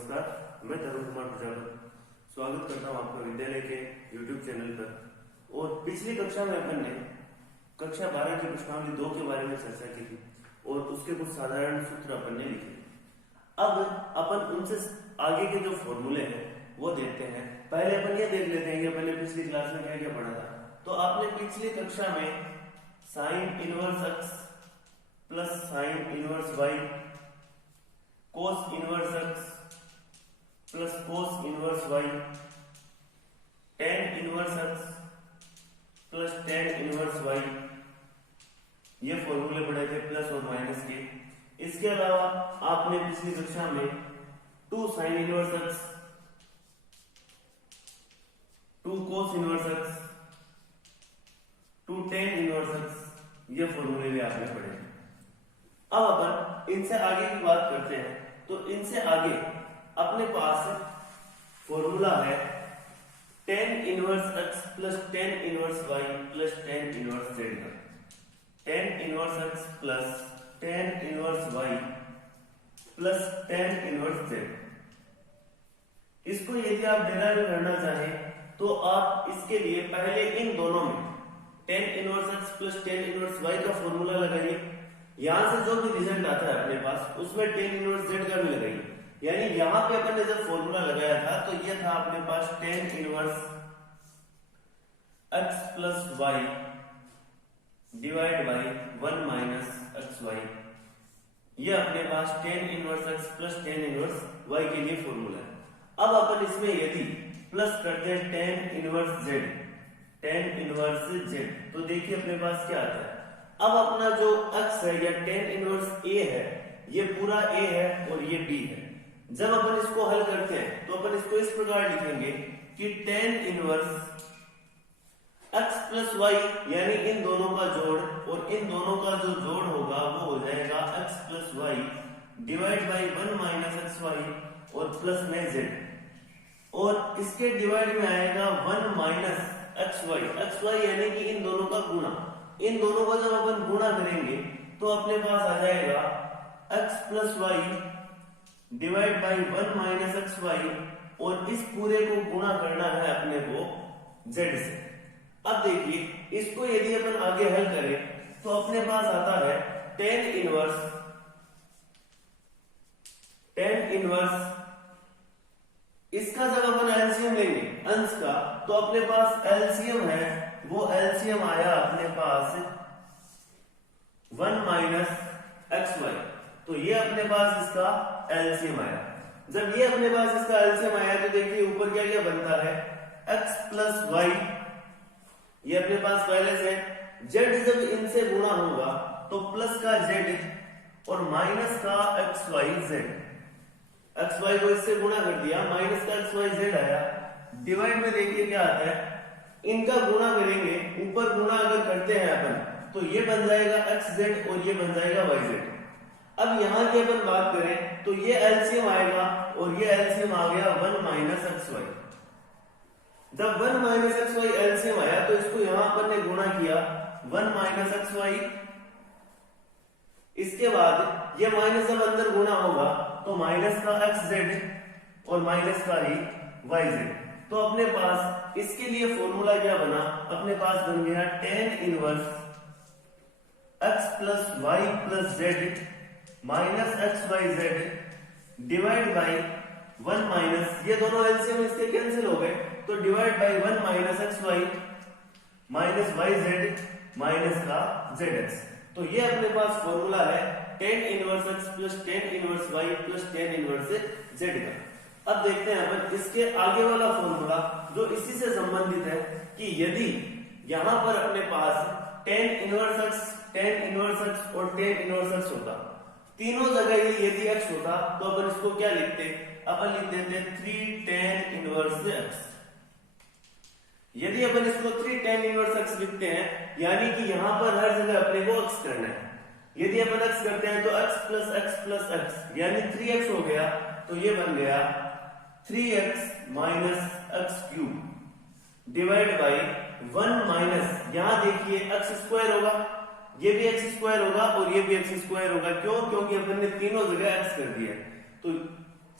नमस्कार, मैं तरुण कुमार प्रजापत स्वागत करता हूँ आपका विद्यालय के YouTube चैनल पर। और पिछली कक्षा में अपन ने कक्षा 12 की प्रश्नावली 2 के बारे में चर्चा की थी और उसके कुछ साधारण सूत्र अपन ने लिखे। अब अपन उनसे आगे के जो फॉर्मूले हैं वो देखते हैं। पहले अपन ये देख लेते हैं कि अपन ने पिछली क्लास में क्या क्या पढ़ा था। तो आपने पिछली कक्षा में sine inverse x plus sine inverse y, cos inverse x plus cos inverse y, tan inverse x plus ten inverse y, ये फॉर्मूले पढ़े थे प्लस और माइनस के। इसके अलावा आपने पिछली कक्षा में 2 साइन इनवर्स एक्स, 2 कोस inverse x, 2 ten inverse x, ये फॉर्मूले भी आपने पढ़े। अब अपन इनसे आगे की बात करते हैं। तो इनसे आगे अपने पास फॉर्मूला है ten inverse x plus ten inverse y plus ten inverse z का। Ten inverse x plus ten inverse y plus ten inverse z. इसको यदि आप डेराइव करना चाहें तो आप इसके लिए पहले इन दोनों में tan inverse x plus ten inverse y का फॉर्मूला लगाइए। यहां से जो भी रिजल्ट आता है अपने पास उसमें टेन इनवर्स जेड का भी लगाइए। यानी यहां पे अपन ने जब फॉर्मूला लगाया था तो ये था अपने पास ten inverse x plus y divide by 1 minus x y. ये अपने पास ten inverse x plus ten inverse y के लिए फॉर्मूला है। अब अपन इसमें यदि प्लस करते हैं ten inverse Z, ten inverse Z, तो देखिए अपने पास क्या आता है। अब अपना जो x है या टेन इनवर्स a है, ये पूरा a है और ये b है। जब अपन इसको हल करते हैं तो अपन इसको इस प्रकार लिखेंगे कि tan inverse x plus y, यानी इन दोनों का जोड़, और इन दोनों का जो जोड़ होगा वो हो जाएगा x plus y divide by 1 minus x y और प्लस में z, और इसके डिवाइड में आएगा 1 माइनस एक्स वाई यानी कि इन दोनों का गुणा। इन दोनों का जब अपन गुणा करेंगे तो अपने पास आ जाएगा x plus y divide by 1 minus x y, और इस पूरे को गुणा करना है अपने को z से। अब देखिए इसको यदि अपन आगे हल करें तो अपने पास आता है टेन इनवर्स इसका जब अपन एलसीएम लेंगे अंश का तो अपने पास एलसीएम है, वो एलसीएम आया अपने पास 1 माइनस एक्स वाई। तो ये अपने पास इसका एलसीएम आया। जब ये अपने पास इसका एलसीएम आया तो देखिए ऊपर क्या क्या बनता है x प्लस वाई, ये अपने पास पहले से z जब इनसे गुणा होगा तो प्लस का z और माइनस का x y z. X y को इससे गुणा कर दिया, माइनस का एक्स वाई जेड आया। डिवाइड में देखिए क्या आता है, इनका गुणा करेंगे, ऊपर गुणा अगर करते हैं अपन तो ये बन जाएगा एक्स जेड और ये बन जाएगा वाई जेड। अब यहां की अपन बात करें तो ये एलसीएम आएगा और ये एलसीएम आ गया 1 माइनस एक्स वाई। जब 1 माइनस एक्स वाई एलसीएम आया तो इसको यहां अपन ने गुणा किया 1 माइनस एक्स वाई। इसके बाद ये माइनस जब अंदर गुणा होगा तो माइनस का एक्स जेड और माइनस का ही वाई जेड। तो अपने पास इसके लिए फॉर्मूला क्या बना, अपने पास बन गया tan inverse x plus y plus z minus x y z divide by 1 minus, ये दोनों एलसीएम इसके कैंसिल हो गए तो divide by 1 minus x y minus y z minus का जेड एक्स। तो ये अपने पास फॉर्मूला है ten inverse x plus ten inverse y plus ten inverse z का। अब देखते हैं अपन इसके आगे वाला फॉर्मूला जो इसी से संबंधित है कि यदि यहां पर अपने पास टेन इनवर्स एक्स और टेन इनवर्स एक्स होता, तीनों जगह ही यदि एक्स होता तो अपन इसको क्या लिखते, अपन लिख देते 3 टेन इनवर्स एक्स। यदि अपन इसको 3 टेन इनवर्स एक्स लिखते हैं यानी कि यहां पर हर जगह अपने को एक्स करना है। यदि अपन एक्स करते हैं तो x प्लस एक्स यानी 3x हो गया, तो ये बन गया 3x minus x cube divide by 1 minus, यहां देखिए एक्स स्क्वायर होगा, ये भी एक्स स्क्वायर होगा और ये भी एक्स स्क्वायर होगा। क्यों? क्योंकि अपन ने तीनों जगह एक्स कर दिया। तो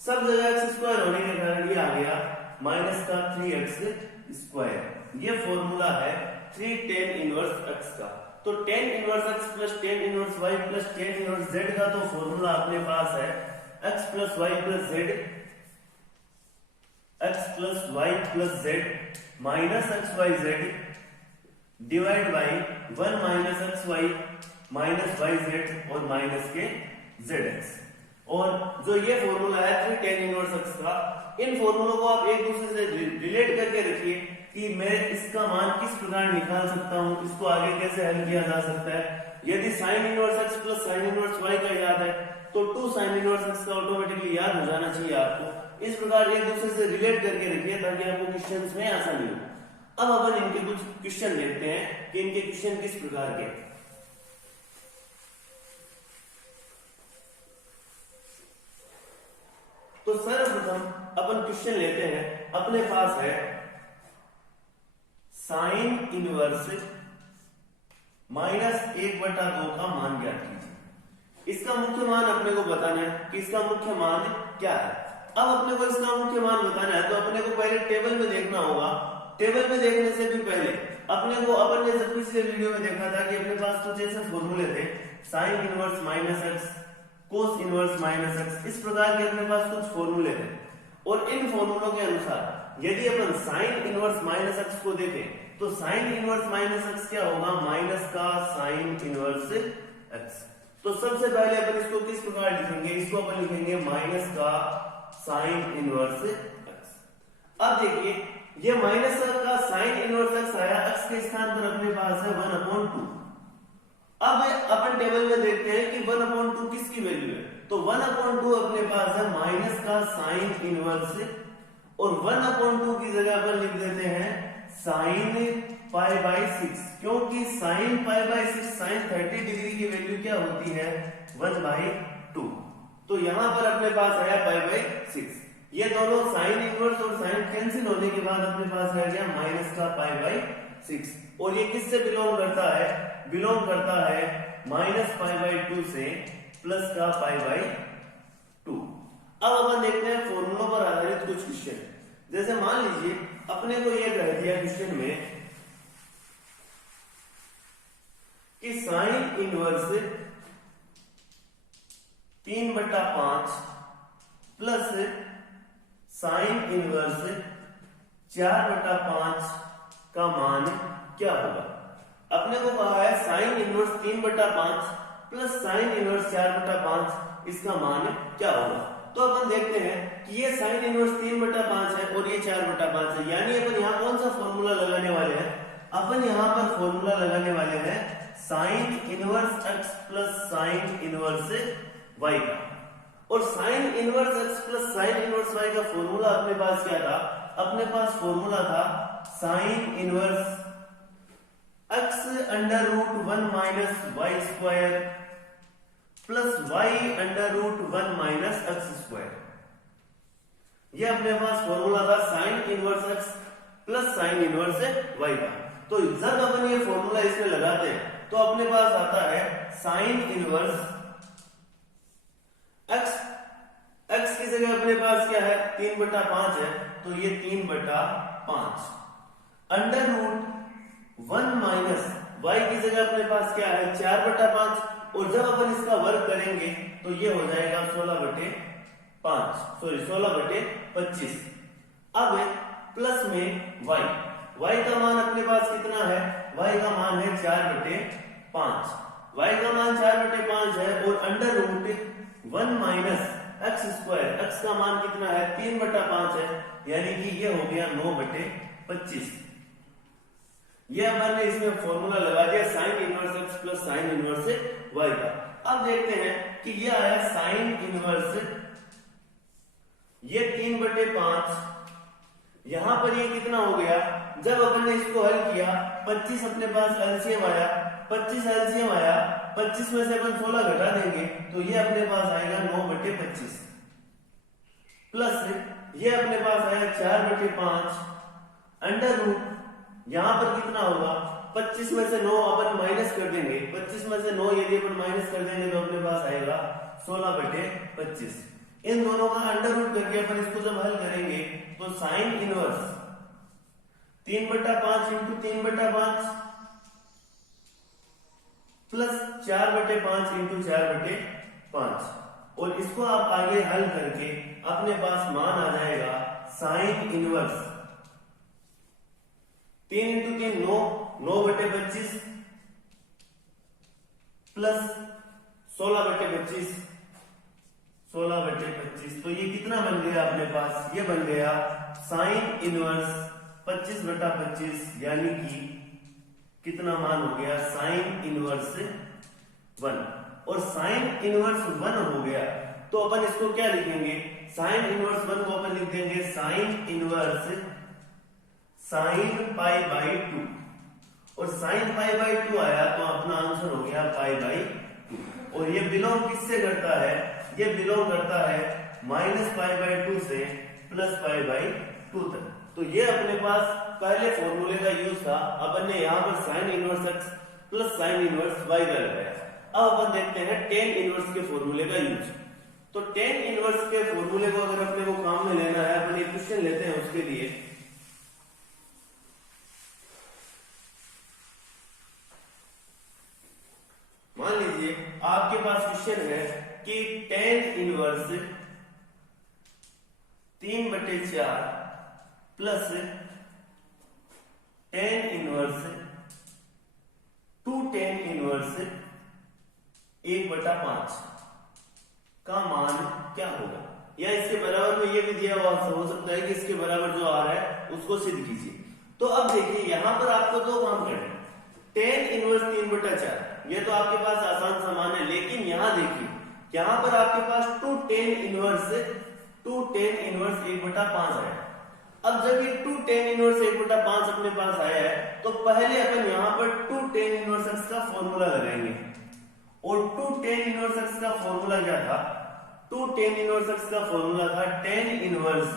सब जगह एक्स स्क्वायर होने के कारण ये आ गया माइनस का 3x स्क्वायर। ये फॉर्मूला है 3 tan इनवर्स x का। तो tan inverse x plus tan inverse y plus tan inverse z का तो फॉर्मूला अपने पास है x plus y plus z, x plus y plus z minus xyz divide by 1 minus xy minus yz और minus के zx। और जो ये formula है 3 tan इनवर्स x का, इन फॉर्मूलों को आप एक दूसरे से रिलेट करके रखिए कि मैं इसका मान किस प्रकार निकाल सकता हूं, इसको आगे कैसे हल किया जा सकता है। यदि sin inverse x plus sin inverse y का याद है तो 2 sin इनवर्स x का ऑटोमेटिकली याद हो जाना चाहिए आपको। इस प्रकार एक दूसरे से रिलेट करके रखिए ताकि आपको क्वेश्चंस में आसानी हो। अब अपन इनके कुछ क्वेश्चन देखते हैं कि इनके क्वेश्चन किस प्रकार के। तो सर्वप्रथम अपन क्वेश्चन लेते हैं, अपने पास है साइन इनवर्स माइनस 1/2 का मान ज्ञात कीजिए। इसका मुख्य मान अपने को बताना है कि इसका मुख्य मान क्या है। अब अपने को इसका मुख्य मान बताना है तो अपने को पहले टेबल में देखना होगा। टेबल में देखने से भी पहले अपने को, अपन ने जब पिछले वीडियो में देखा था कि अपने पास कुछ ऐसे फॉर्मूले थे, sine inverse minus x, cos inverse minus x, इस प्रकार के अपने पास कुछ फॉर्मूले थे। और इन फॉर्मूलों के अनुसार यदि अपन साइन इनवर्स माइनस एक्स को देखें तो साइन इनवर्स माइनस एक्स क्या होगा, माइनस का साइन इनवर्स एक्स। तो सबसे पहले अपन इसको किस प्रकार लिखेंगे, इसको अपन लिखेंगे माइनस का साइन इनवर्स एक्स। अब देखिए ये माइनस का साइन इनवर्स एक्स आया, एक्स के स्थान पर अपने पास है 1/2। अब अपन टेबल में देखते हैं कि 1/2 किसकी वैल्यू है, तो 1/2 अपने पास है माइनस का साइन इनवर्स, और 1/2 की जगह पर लिख देते हैं साइन π/6, क्योंकि साइन π/6 साइन 30 डिग्री की वैल्यू क्या होती है 1/2। तो यहां पर अपने पास आया π/6। ये दोनों साइन इनवर्स और साइन कैंसिल होने के बाद अपने पास रह गया माइनस का π/6। और ये किससे बिलोंग करता है, बिलोंग करता है माइनस π/2 से प्लस का π/2। अब अपन देखते हैं फॉर्मूलों पर आधारित कुछ क्वेश्चन। जैसे मान लीजिए अपने को यह कह दिया क्वेश्चन में कि sine inverse 3/5 plus sine inverse 4/5 का मान क्या होगा। अपने को कहा है sine inverse 3/5 plus sine inverse 4/5, इसका मान क्या होगा। तो अपन देखते हैं कि ये साइन इनवर्स 3/5 है और ये 4/5 है, यानी अपन यहाँ कौन सा फॉर्मूला लगाने वाले हैं, अपन यहाँ पर फॉर्मूला लगाने वाले हैं sine inverse x plus sine inverse y का। और sine inverse x plus sine inverse y का फॉर्मूला अपने पास क्या था, अपने पास फॉर्मूला था sine inverse x √1 minus y square plus y √1 minus x square. ये अपने पास फॉर्मूला था sine inverse x plus sine inverse y का। तो जब अपन ये फॉर्मूला इसमें लगाते हैं तो अपने पास आता है साइन इनवर्स x की जगह अपने पास क्या है 3/5 है, तो ये 3/5 √1 माइनस y की जगह अपने पास क्या है 4/5, और जब अपन इसका वर्ग करेंगे तो ये हो जाएगा 16/25। अब प्लस में y का मान अपने पास कितना है, y का मान है 4/5, y का मान 4/5 है, और √1 माइनस x स्क्वायर, x का मान कितना है 3/5 है, यानी कि ये हो गया 9/25। ये अपन ने इसमें फॉर्मूला लगा दिया sine inverse x plus sine inverse y का। अब देखते हैं कि ये आया साइन इनवर्स, ये 3/5, यहां पर ये कितना हो गया, जब अपन ने इसको हल किया 25 अपने पास एलसीएम आया, 25 एलसीएम आया, 25 में से अपन 16 घटा देंगे तो ये अपने पास आएगा 9/25, प्लस ये अपने पास आया 4/5 √ यहां पर कितना होगा 25 में से 9 अपन माइनस कर देंगे, 25 में से 9 यदि अपन माइनस कर देंगे तो अपने पास आएगा 16/25। इन दोनों का अंडर रूट करके अपन इसको जब हल करेंगे तो sine inverse 3/5 into 3/5 plus 4/5 into 4/5, और इसको आप आगे हल करके अपने पास मान आ जाएगा साइन इनवर्स 3 इंटू 3 9, 9/25 प्लस 16/25, 16/25, तो ये कितना बन गया अपने पास, ये बन गया साइन इनवर्स 25/25, यानी कि कितना मान हो गया साइन इनवर्स 1, और साइन इनवर्स 1 हो गया तो अपन इसको क्या लिखेंगे, साइन इनवर्स 1 को अपन लिख देंगे sine inverse sine pi by 2, और साइन पाई बाई 2 आया तो अपना आंसर हो गया पाई बाई 2, और ये बिलोंग किससे करता है, ये बिलोंग करता है माइनस पाई बाई 2 से प्लस पाई बाई 2 तक। तो ये अपने पास पहले फॉर्मूले का यूज था, अपन ने यहाँ पर sine inverse x plus sine inverse y का लगाया। अब अपन देखते हैं टेन इनवर्स के फॉर्मूले का यूज। तो टेन इनवर्स के फॉर्मूले को अगर अपने को काम में लेना है, अपन एक क्वेश्चन लेते हैं उसके लिए। मान लीजिए आपके पास क्वेश्चन है कि tan inverse 3/4 plus tan inverse 2 tan inverse 1/5 का मान क्या होगा, या इसके बराबर में ये भी दिया हुआ हो सकता है कि इसके बराबर जो आ रहा है उसको सिद्ध कीजिए। तो अब देखिए यहां पर आपको दो काम करने हैं, टेन इनवर्स 3/4 ये तो आपके पास आसान समान है, लेकिन यहां देखिए यहां पर आपके पास 2 टेन इनवर्स 1/5 आया। अब जब ये 2 टेन इनवर्स 1/5 अपने पास आया है तो पहले अपन यहां पर 2 टेन इनवर्स x का फॉर्मूला लगाएंगे, और 2 टेन इनवर्स x का फॉर्मूला क्या था, 2 टेन इनवर्स x का फॉर्मूला था tan inverse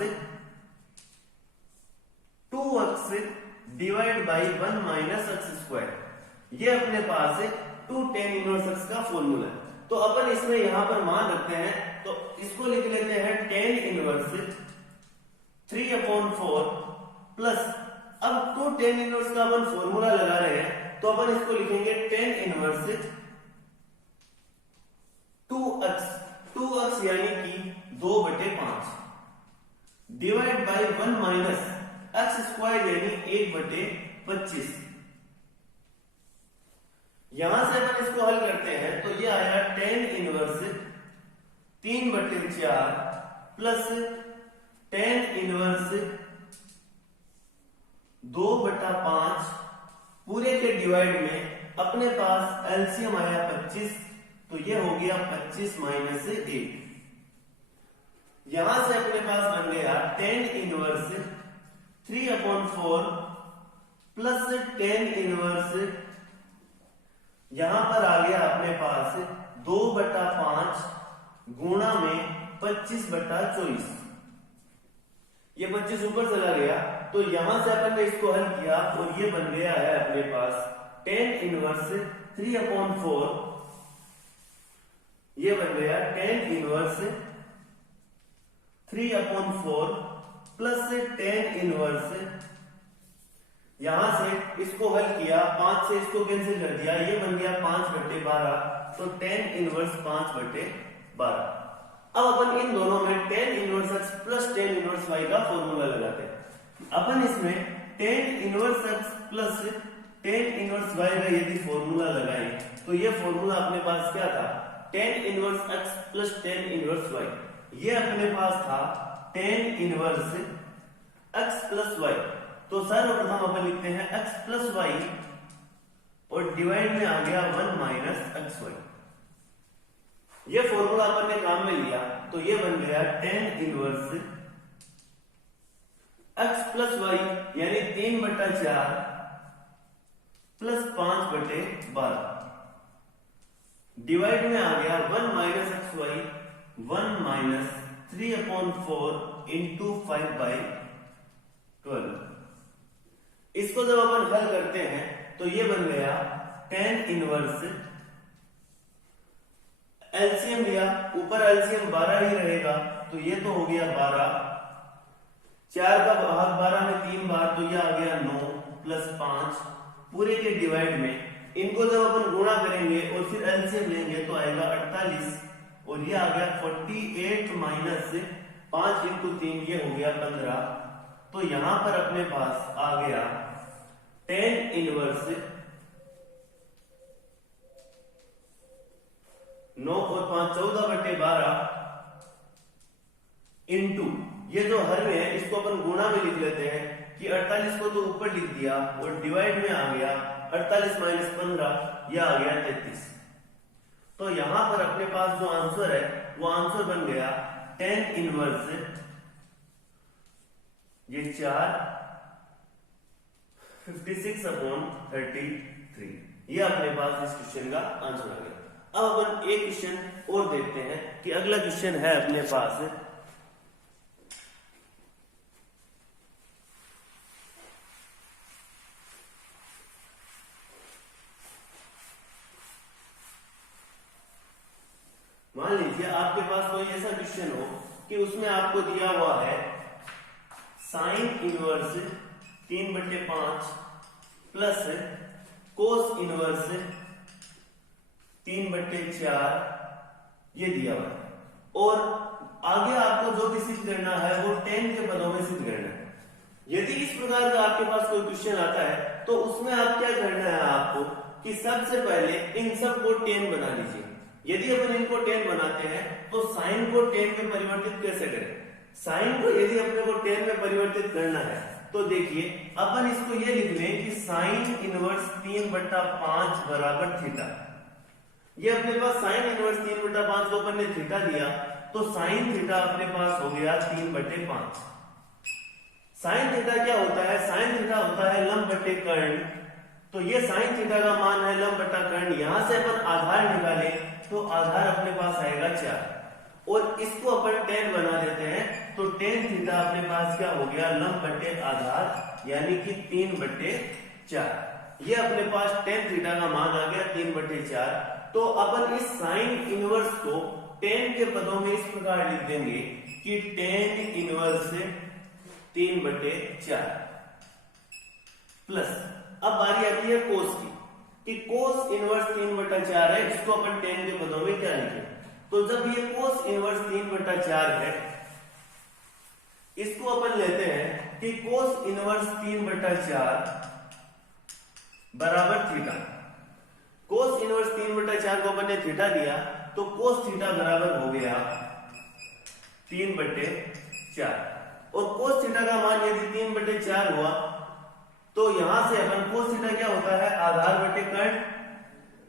2x divide by 1 minus x square. ये अपने पास 2 टेन इनवर्स x का फॉर्मूला है। तो अपन इसमें यहां पर मान रखते हैं, तो इसको लिख लेते हैं टेन इनवर्स 3/4 प्लस, अब 2 टेन इनवर्स का अपन फॉर्मूला लगा रहे हैं तो अपन इसको लिखेंगे टेन इनवर्स 2x यानी कि 2/5 divide by 1 minus x square यानी 1/25। यहां से अपन इसको हल करते हैं तो ये आया tan inverse 3/4 plus tan inverse 2/5 पूरे के डिवाइड में अपने पास एलसीएम आया 25, तो ये हो गया 25 माइनस 1। यहां से अपने पास बन गया tan inverse 3/4 plus tan inverse, यहां पर आ गया अपने पास 2/5 गुणा में 25/24, ये 25 ऊपर चला गया तो यहां से अपन ने इसको हल किया और ये बन गया है अपने पास टेन इनवर्स 3/4, ये बन गया tan inverse 3/4 plus tan inverse, यहां से इसको हल किया 5 से इसको कैंसिल कर दिया, ये बन गया 5/12, तो टेन इनवर्स 5/12। अब अपन इन दोनों में tan inverse x plus tan inverse y का फॉर्मूला लगाते हैं। अपन इसमें ten inverse x plus tan inverse y का यदि फॉर्मूला लगाएं तो ये फॉर्मूला अपने पास क्या था, ten inverse x plus tan inverse y, ये अपने पास था ten inverse x plus y। तो सर्वप्रथम अपन लिखते हैं x प्लस y और डिवाइड में आ गया 1 माइनस xy। ये फॉर्मूला अपन ने काम में लिया तो ये बन गया tan inverse x plus y यानी 3/4 प्लस 5/12, डिवाइड में आ गया 1 माइनस xy 1 माइनस 3/4 इंटू 5/12। इसको जब अपन हल करते हैं तो ये बन गया टेन इनवर्स, एलसीएम लिया, ऊपर एलसीएम 12 ही रहेगा तो ये तो हो गया 12, 4 का भाग 12 में 3 बार, तो ये आ गया 9 प्लस 5 पूरे के डिवाइड में। इनको जब अपन गुणा करेंगे और फिर एलसीएम लेंगे तो आएगा 48, और ये आ गया 48 माइनस 5 इंटू 3, ये हो गया 15। तो यहां पर अपने पास आ गया 10 इनवर्स 9 और 5 14/12 इंटू, ये जो हर में है इसको अपन गुणा में लिख लेते हैं कि 48 को तो ऊपर लिख दिया और डिवाइड में आ गया 48 माइनस 15, यह आ गया 33। तो यहां पर अपने पास जो आंसर है वो आंसर बन गया 10 इनवर्स ये 4 56/33। ये अपने पास इस क्वेश्चन का आंसर आ गया। अब अपन एक क्वेश्चन और देखते हैं कि अगला क्वेश्चन है अपने पास मान लीजिए आपके पास कोई ऐसा क्वेश्चन हो कि उसमें आपको दिया हुआ है sine inverse 3/5 plus cos inverse 3/4 ये दिया हुआ है, और आगे आपको जो भी सिद्ध करना है वो 10 के पदों में सिद्ध करना है। यदि इस प्रकार का आपके पास कोई क्वेश्चन आता है तो उसमें आप क्या करना है आपको कि सबसे पहले इन सब को 10 बना लीजिए। यदि अपन इनको 10 बनाते हैं तो साइन को 10 में परिवर्तित कैसे करें? साइन को यदि अपने को 10 में परिवर्तित करना है तो देखिए अपन इसको ये लिख लें कि साइन इनवर्स 3/5 बराबर थीटा। ये अपने पास साइन इनवर्स 3/5 को अपन ने थीटा दिया तो साइन थीटा अपने पास हो गया 3/5। साइन थीटा क्या होता है? साइन थीटा होता है लंब बटे कर्ण। तो ये साइन थीटा का मान है लंब बटा कर्ण। यहां से अपन आधार निकाले तो आधार अपने पास आएगा 4, और इसको अपन 10 बना देते हैं तो tan थीटा अपने पास क्या हो गया? लंब बटे आधार यानी कि 3/4। ये अपने पास tan थीटा का मान आ गया 3/4। तो अपन इस साइन इनवर्स को tan के पदों में इस प्रकार लिख देंगे कि tan इनवर्स 3/4 प्लस, अब बारी आती है कोस की कि कोस इनवर्स 3/4 है, इसको अपन tan के पदों में क्या लिखें? तो जब ये कोस इनवर्स 3/4 है, इसको अपन लेते हैं कि कोस इनवर्स 3/4 बराबर थीटा। कोस इनवर्स 3/4 को अपन ने थीटा दिया तो कोस थीटा बराबर हो गया 3/4, और कोस थीटा का मान यदि 3/4 हुआ तो यहां से अपन कोस थीटा क्या होता है? आधार बटे कर्ण।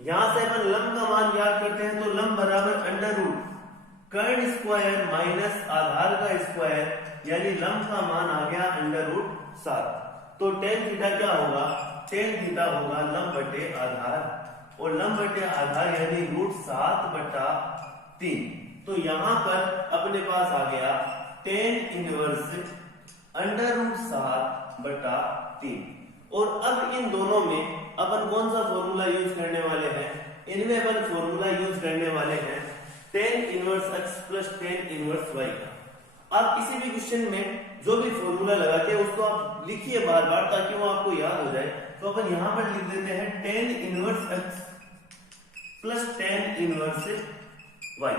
यहां से अपन लंब का मान याद करते हैं तो लंब बराबर अंडर रूट कर्ण स्क्वायर माइनस आधार का स्क्वायर, यानी लंब का मान आ गया √7। तो tan थीटा क्या होगा? tan थीटा होगा लंब बटे आधार, और लंब बटे आधार यानी √7/3। तो यहां पर अपने पास आ गया tan इनवर्स √7/3। और अब इन दोनों में अपन कौन सा फॉर्मूला यूज करने वाले हैं? इनमें अपन फॉर्मूला यूज करने वाले हैं tan inverse x plus tan inverse y का। आप किसी भी क्वेश्चन में जो भी फॉर्मूला लगाते हैं उसको आप लिखिए बार बार ताकि वो आपको याद हो जाए। तो अपन यहां पर लिख देते हैं tan inverse x plus tan inverse y।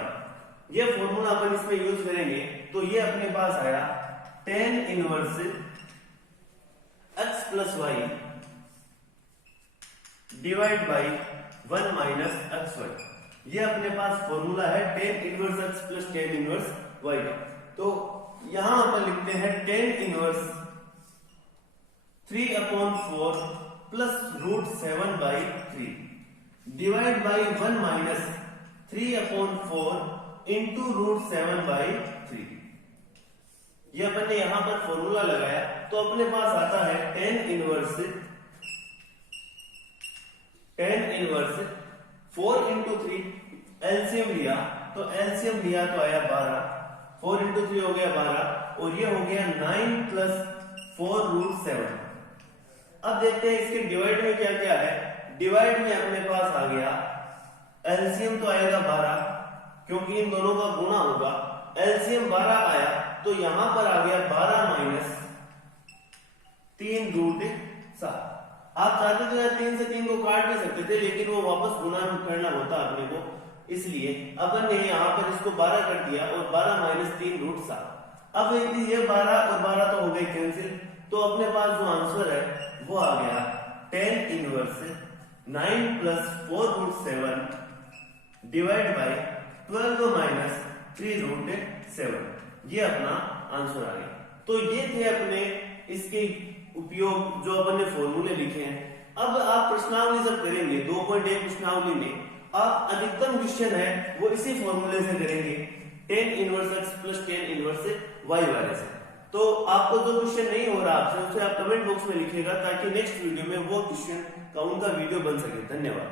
ये फॉर्मूला अपन इसमें यूज करेंगे तो ये अपने पास आया tan inverse x plus y divide by 1 minus xy। ये अपने पास फॉर्मूला है tan inverse x plus tan inverse y का। तो यहां अपन लिखते हैं tan inverse 3/4 plus √7/3 divide by 1 minus 3/4 into √7/3। ये अपन ने यहां पर फॉर्मूला लगाया तो अपने पास आता है tan इनवर्स 4 इंटू 3, एलसीएम लिया तो आया 12, 4 इंटू 3 हो गया 12, और ये हो गया 9 प्लस 4√7। अब देखते हैं इसके डिवाइड में क्या क्या है। डिवाइड में अपने पास आ गया एलसीएम तो आएगा 12 क्योंकि इन दोनों का गुणा होगा, एलसीएम 12 आया तो यहां पर आ गया 12 माइनस 3 रूट 7। आप चाहते तो यार 3 से 3 को काट भी सकते थे, लेकिन वो वापस गुना करना होता अपने को, इसलिए अपन ने यहाँ पर इसको 12 कर दिया और 12 माइनस 3 रूट 7। अब ये 12 और 12 तो हो गए कैंसिल, तो अपने पास जो आंसर है वो आ गया 10 inverse 9 plus 4 root 7 divide by 12 minus 3 root 7। ये अपना आंसर आ गया। तो ये थे अपने इसके उपयोग जो अपन ने फॉर्मूले लिखे हैं। अब आप प्रश्नावली जब करेंगे 2.1 प्रश्नावली में आप अधिकतम क्वेश्चन है वो इसी फॉर्मूले से करेंगे, 10 inverse x plus 10 inverse y वाले से। तो आपको जो क्वेश्चन नहीं हो रहा आपसे उसे आप कमेंट बॉक्स में लिखिएगा, ताकि नेक्स्ट वीडियो में वो क्वेश्चन का उनका वीडियो बन सके। धन्यवाद।